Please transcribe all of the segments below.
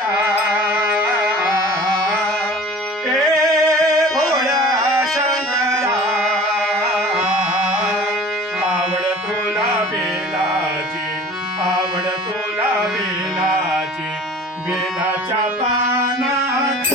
भोळा शबरा आवड खोला बेलाचे आवड खोला बेलाचे बेलाच्या पानाचे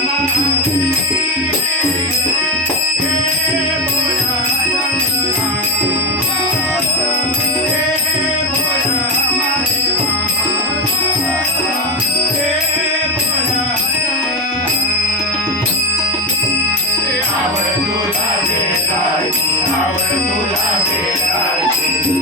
Thank you.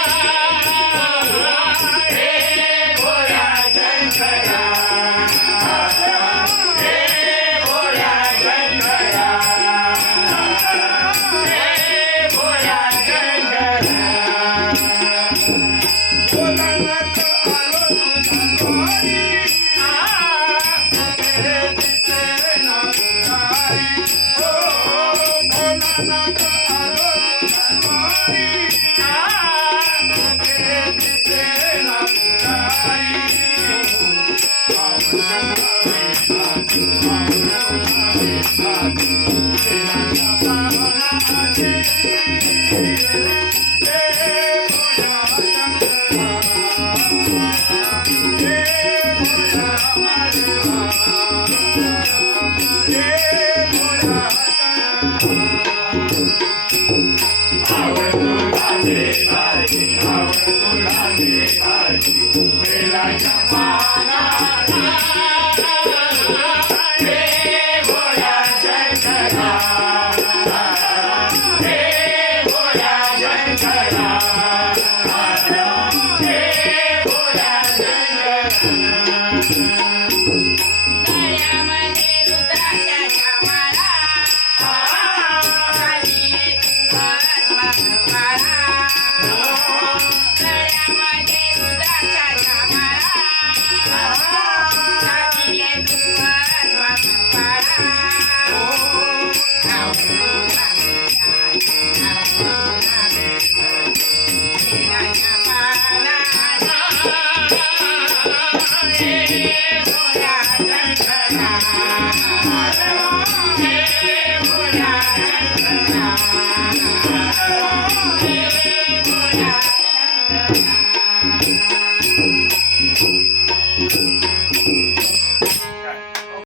Thank you. Yeah.